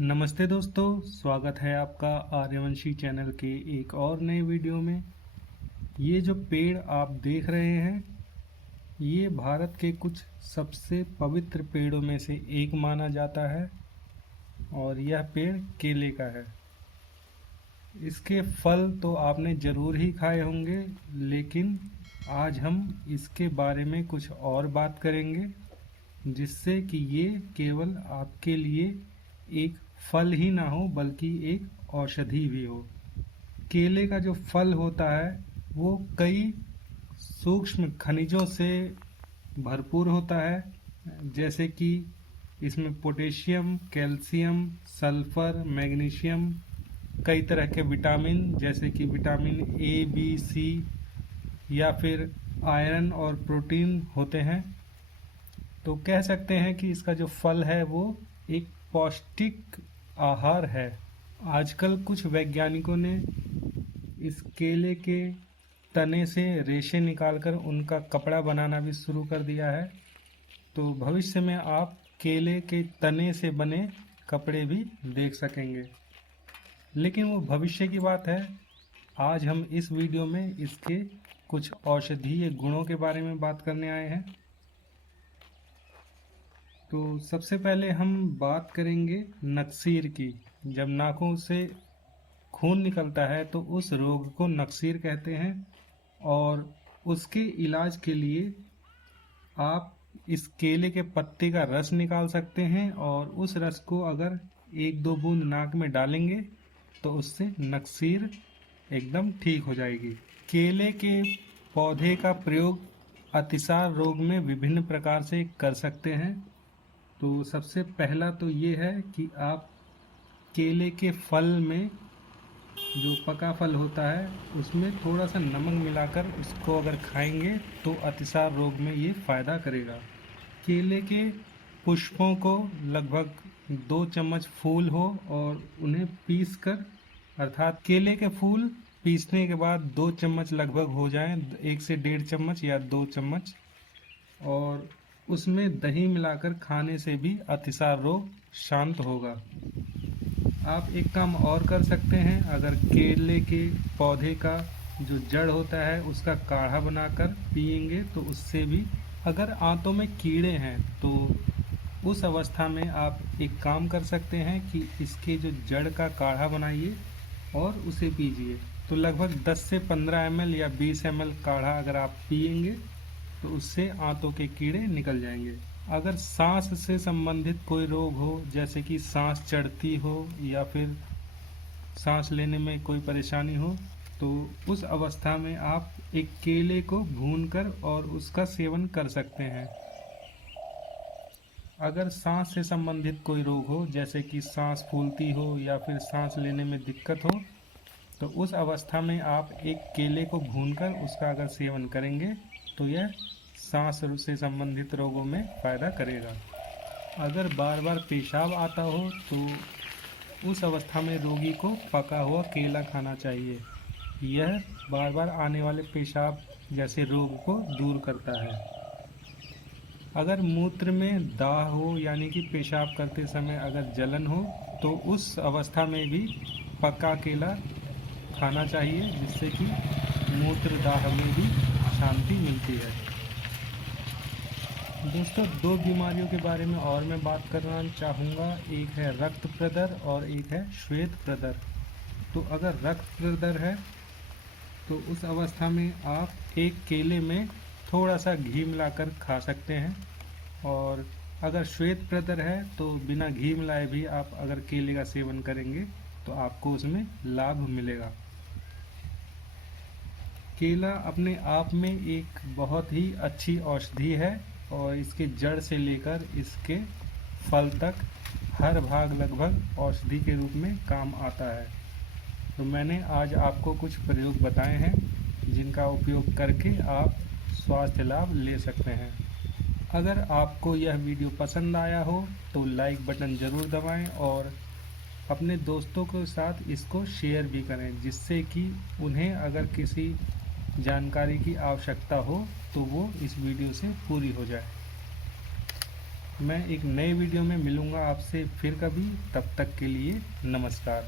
नमस्ते दोस्तों, स्वागत है आपका आर्यवंशी चैनल के एक और नए वीडियो में। ये जो पेड़ आप देख रहे हैं, ये भारत के कुछ सबसे पवित्र पेड़ों में से एक माना जाता है और यह पेड़ केले का है। इसके फल तो आपने ज़रूर ही खाए होंगे, लेकिन आज हम इसके बारे में कुछ और बात करेंगे, जिससे कि ये केवल आपके लिए एक फल ही ना हो बल्कि एक औषधि भी हो। केले का जो फल होता है वो कई सूक्ष्म खनिजों से भरपूर होता है, जैसे कि इसमें पोटेशियम, कैल्शियम, सल्फर, मैग्नीशियम, कई तरह के विटामिन जैसे कि विटामिन ए, बी, सी या फिर आयरन और प्रोटीन होते हैं। तो कह सकते हैं कि इसका जो फल है वो एक पौष्टिक आहार है। आजकल कुछ वैज्ञानिकों ने इस केले के तने से रेशे निकालकर उनका कपड़ा बनाना भी शुरू कर दिया है। तो भविष्य में आप केले के तने से बने कपड़े भी देख सकेंगे, लेकिन वो भविष्य की बात है। आज हम इस वीडियो में इसके कुछ औषधीय गुणों के बारे में बात करने आए हैं। तो सबसे पहले हम बात करेंगे नक्सीर की। जब नाखून से खून निकलता है तो उस रोग को नक्सीर कहते हैं, और उसके इलाज के लिए आप इस केले के पत्ते का रस निकाल सकते हैं, और उस रस को अगर एक दो बूंद नाक में डालेंगे तो उससे नक्सीर एकदम ठीक हो जाएगी। केले के पौधे का प्रयोग अतिसार रोग में विभिन्न प्रकार से कर सकते हैं। तो सबसे पहला तो ये है कि आप केले के फल में, जो पका फल होता है, उसमें थोड़ा सा नमक मिलाकर उसको अगर खाएंगे तो अतिसार रोग में ये फ़ायदा करेगा। केले के पुष्पों को लगभग 2 चम्मच फूल हो और उन्हें पीस कर, अर्थात केले के फूल पीसने के बाद 2 चम्मच लगभग हो जाएं, 1 से 1.5 चम्मच या 2 चम्मच, और उसमें दही मिलाकर खाने से भी अतिसार रोग शांत होगा। आप एक काम और कर सकते हैं, अगर केले के पौधे का जो जड़ होता है उसका काढ़ा बनाकर पिएंगे तो उससे भी, अगर आंतों में कीड़े हैं तो उस अवस्था में आप एक काम कर सकते हैं कि इसके जो जड़ का काढ़ा बनाइए और उसे पीजिए। तो लगभग 10 से 15 ml या 20 ml काढ़ा अगर आप पिएंगे तो उससे आंतों के कीड़े निकल जाएंगे। अगर सांस से संबंधित कोई रोग हो, जैसे कि सांस चढ़ती हो या फिर सांस लेने में कोई परेशानी हो, तो उस अवस्था में आप एक केले को भूनकर और उसका सेवन कर सकते हैं। अगर सांस से संबंधित कोई रोग हो, जैसे कि सांस फूलती हो या फिर सांस लेने में दिक्कत हो, तो उस अवस्था में आप एक केले को भूनकर उसका अगर सेवन करेंगे तो यह सांस से संबंधित रोगों में फ़ायदा करेगा। अगर बार बार पेशाब आता हो तो उस अवस्था में रोगी को पका हुआ केला खाना चाहिए। यह बार बार आने वाले पेशाब जैसे रोग को दूर करता है। अगर मूत्र में दाह हो, यानी कि पेशाब करते समय अगर जलन हो, तो उस अवस्था में भी पका केला खाना चाहिए, जिससे कि मूत्र दाह में भी शांति मिलती है। दोस्तों, दो बीमारियों के बारे में और मैं बात करना चाहूँगा। एक है रक्त प्रदर और एक है श्वेत प्रदर। तो अगर रक्त प्रदर है तो उस अवस्था में आप एक केले में थोड़ा सा घी मिलाकर खा सकते हैं, और अगर श्वेत प्रदर है तो बिना घी मिलाए भी आप अगर केले का सेवन करेंगे तो आपको उसमें लाभ मिलेगा। केला अपने आप में एक बहुत ही अच्छी औषधि है, और इसके जड़ से लेकर इसके फल तक हर भाग लगभग औषधि के रूप में काम आता है। तो मैंने आज आपको कुछ प्रयोग बताए हैं जिनका उपयोग करके आप स्वास्थ्य लाभ ले सकते हैं। अगर आपको यह वीडियो पसंद आया हो तो लाइक बटन ज़रूर दबाएं और अपने दोस्तों के साथ इसको शेयर भी करें, जिससे कि उन्हें अगर किसी जानकारी की आवश्यकता हो तो वो इस वीडियो से पूरी हो जाए। मैं एक नए वीडियो में मिलूँगा आपसे फिर कभी, तब तक के लिए नमस्कार।